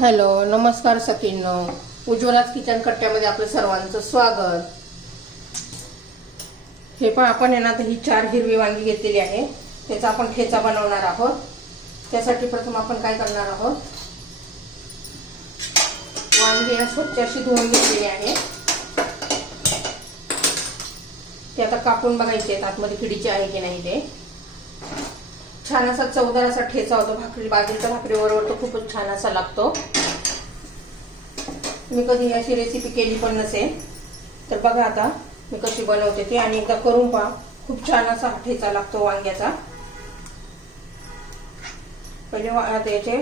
Hello नमस्कार सखींनो. उज्ज्वलाच kitchen कट्ट्यामध्ये आपलं सर्वांचं स्वागत. हे पण आपण आहे ना तर ही चार हिरवी वांगी घेतलेली आहे. त्याचा आपण ठेचा बनवणार आहोत. त्यासाठी प्रथम आपण काय करणार आहोत? वांगी स्वच्छ अशी धुवून घेतलेली आहे. ते आता कापून बघायचे आहेत आतमध्ये किडीचे आहे की नाही ते. छान असा चवदार असा ठेचा होतो भाकरी बाजरीच्या भाकरी बरोबर तो खूपच छान असा लागतो. मी कधी अशी रेसिपी केली पण नसेल. तर बघा आता मी कशी बनवते ते आणि एकदा करून पहा. खूप छान असा ठेचा लागतो वांग्याचा. पहिले याचे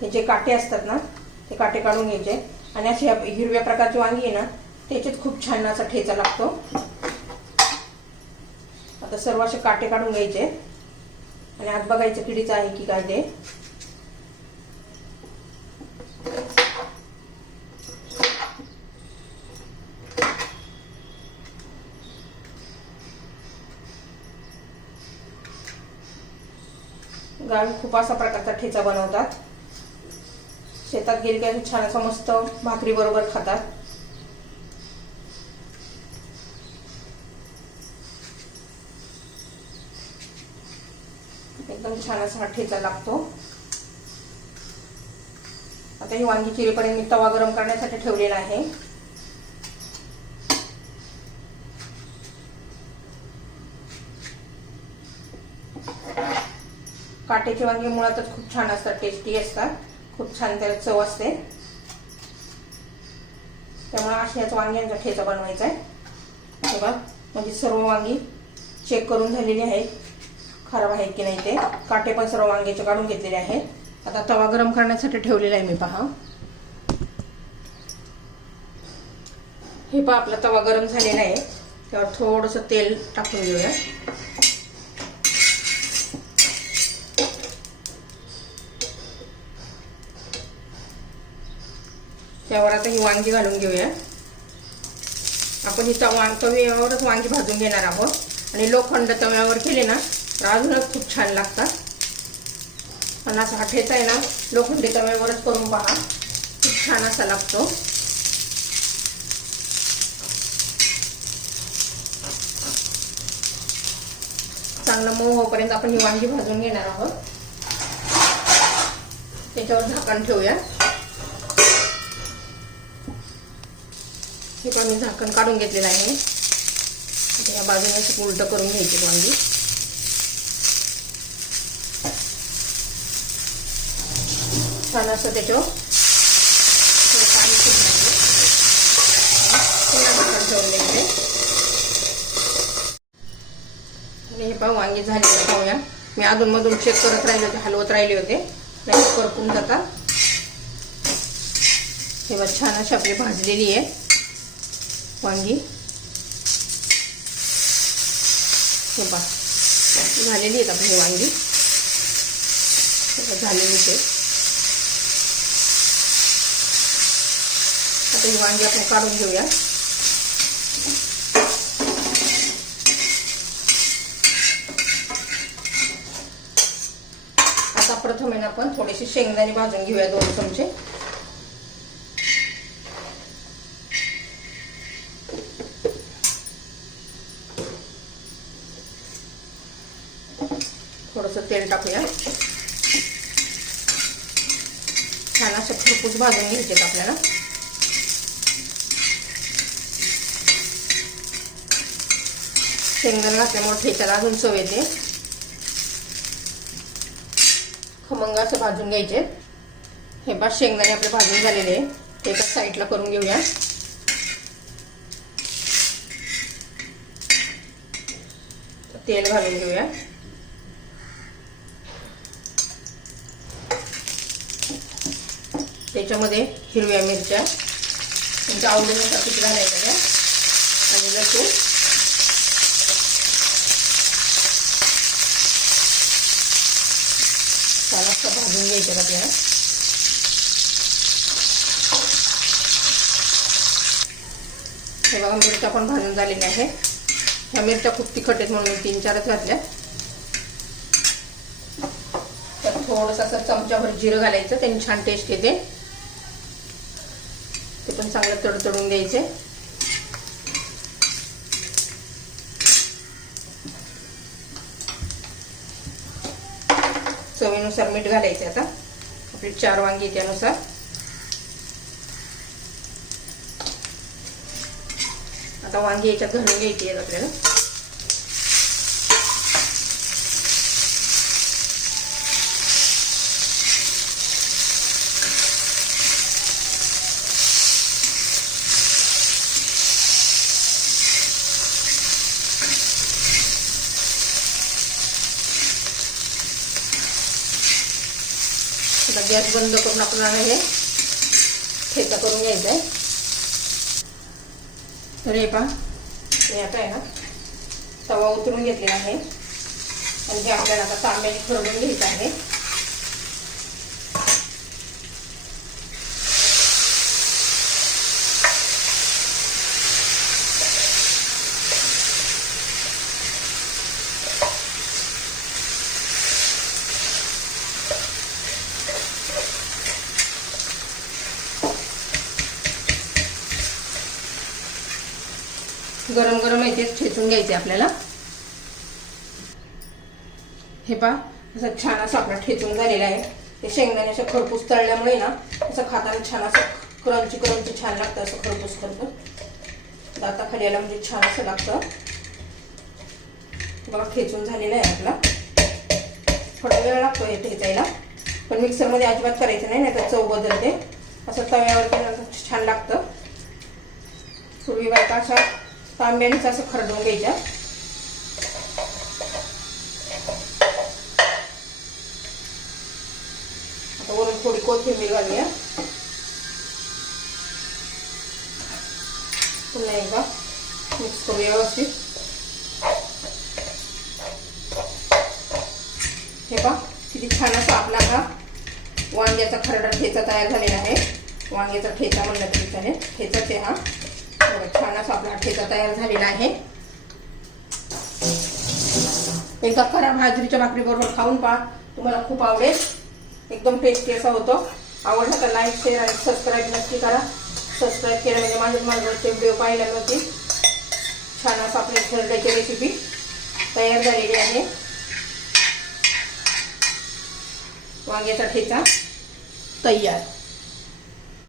हे जे काटे असतात ना ते काटे काढून घ्यायचे. आणि अशी हिरव्या प्रकारची वांगी आहे ना त्याच्यात खूप छान असा ठेचा लागतो. आता सर्व असे काटे काढून घ्यायचे. आणि आत बघायचं किडीचं आहे की काय ते. गाळ खूप असा प्रकारचा ठेचा बनवतात. शेतात गेले की छान असं मस्त भाकरी बरोबर खातात. एकदम छान असा हा ठेचा लागतो. आता ही वांगी चिरेपर्यंत मी तवा गरम करण्यासाठी ठेवलेला आहे. काट्याची वांगी मुळातच खूप छान असतात टेस्टी असतात. खूप छान त्याला चव असते. त्यामुळे अशाच वांग्यांचा ठेचा बनवायचा आहे. बघा म्हणजे सर्व वांगी चेक करून झालेली आहेत. खराब आहेत की नाही ते? काटे पण सर्व वांग्याचे काढून घेतलेले आहेत. आता तवा गरम करण्यासाठी ठेवलेला आहे मी पहा. हे पहा आपला तवा गरम झालेला आहे. त्यावर थोडंसं तेल टाकून घेऊया. त्यावर आता ही वांगी घालून घेऊया. आपण ही तवा तव्यावरच वांगी भाजून घेणार आहोत. आणि लोखंड तव्यावर केले ना अजूनच खूप छान लागतात. पण असा हा ठेचा आहे ना लोखंडी तव्यावरच करून पहा. खूप छान असा लागतो. चांगलं मऊ होईपर्यंत आपण ही वांगी भाजून घेणार आहोत. त्याच्यावर झाकण ठेवूया. हे पण मी झाकण काढून घेतलेलं आहे. या बाजूने उलट करून घ्यायची वांगी. छान असं त्याच्यावर ठेवले पाणी सुटणार आणि हे पहा वांगी झालेलं पाहूया. मी अधूनमधून चेक करत राहिले होते हलवत राहिले होते. नाही करपून जातात हे बघ छान अशी आपली भाजलेली आहे वांगी. हे पहा झालेली आहेत आपली वांगी. झालेली ते आता ही वांगी आपण काढून घेऊया. आता प्रथम आहे ना आपण थोडीशी शेंगदाणे भाजून घेऊया दोन चमचे. थोडस तेल टाकूया. छान असं खरपूस भाजून घ्यायचे आपल्याला. शेंगदाणा घातल्यामुळे ठेच्याला अजून चव येते. खमंग असं भाजून घ्यायचे. हे बा शेंगदाणे आपले भाजून झालेले ते एका साईडला करून घेऊया. तेल घालून घेऊया. त्याच्यामध्ये हिरव्या मिरच्या तुमच्या आवडीनुसार किती घालायच्या त्या आणि लसूण छान असं त्याला घ्यायचं हे बघा मिरच्या पण भाजून झालेल्या आहे ह्या मिरच्या खूप तिखट आहेत म्हणून मी तीन चारच घातल्या. थोडंसं असं चमच्याभर जिरं घालायचं त्यांनी छान टेस्ट येते. ते पण चांगलं तडतडून द्यायचे. चवीनुसार मीठ घालायचं आता. आपली चार वांगी त्यानुसार. आता वांगी याच्यात घालून घ्यायची आहेत आपल्याला. आता गॅस बंद करून आपल्याला हे ठेचा करून घ्यायचा आहे. तर हे पहा हे आता आहे ना तवा उतरून घेतलेला आहे. आणि हे आपल्याला आता तांब्याने खरडून घ्यायचं आहे. गरम गरम आहे तेच ठेचून घ्यायचे आपल्याला. हे पा असं छान असं आपला ठेचून झालेला आहे. ते शेंगदाणे असं खरपूस तळल्यामुळे ना असं खाताना छान असं क्रंची क्रंची छान लागतं असं खरपूस खरपूस. दाता खड्याला म्हणजे छान असं लागतं. बघा ठेचून झालेलं आहे आपला. थोडा वेळ लागतो हे ठेचायला. पण मिक्सरमध्ये अजिबात करायचं नाही नाही तर चव बदलते. असं तव्यावर छान लागतं. पूर्वी बायका अशा तांब्यानेच असं खरडून घ्यायच्या आता वरून थोडी कोथिंबीर घालूया. पुन्हा एकदा मिक्स करूया व्यवस्थित. हे पहा किती छान असा आपला हा वांग्याचा खरडा ठेचा तयार झालेला आहे. वांग्याचा ठेचा म्हणलं तरी चालेल. ठेचाच आहे हा छान असा आपला ठेचा तयार झालेला आहे. एकदा करा बाजरीच्या भाकरी बरोबर खाऊन पहा. तुम्हाला खूप आवडेल. एकदम टेस्टी असा होतो. आवडला तर लाईक शेअर आणि सबस्क्राईब नक्की करा. सबस्क्राईब केलं म्हणजे माझ्या माझ्यावरचे व्हिडिओ पाहायला मिळतील. छान असं आपली खरड्याची रेसिपी तयार झालेली आहे. वांग्याचा ठेचा तयार.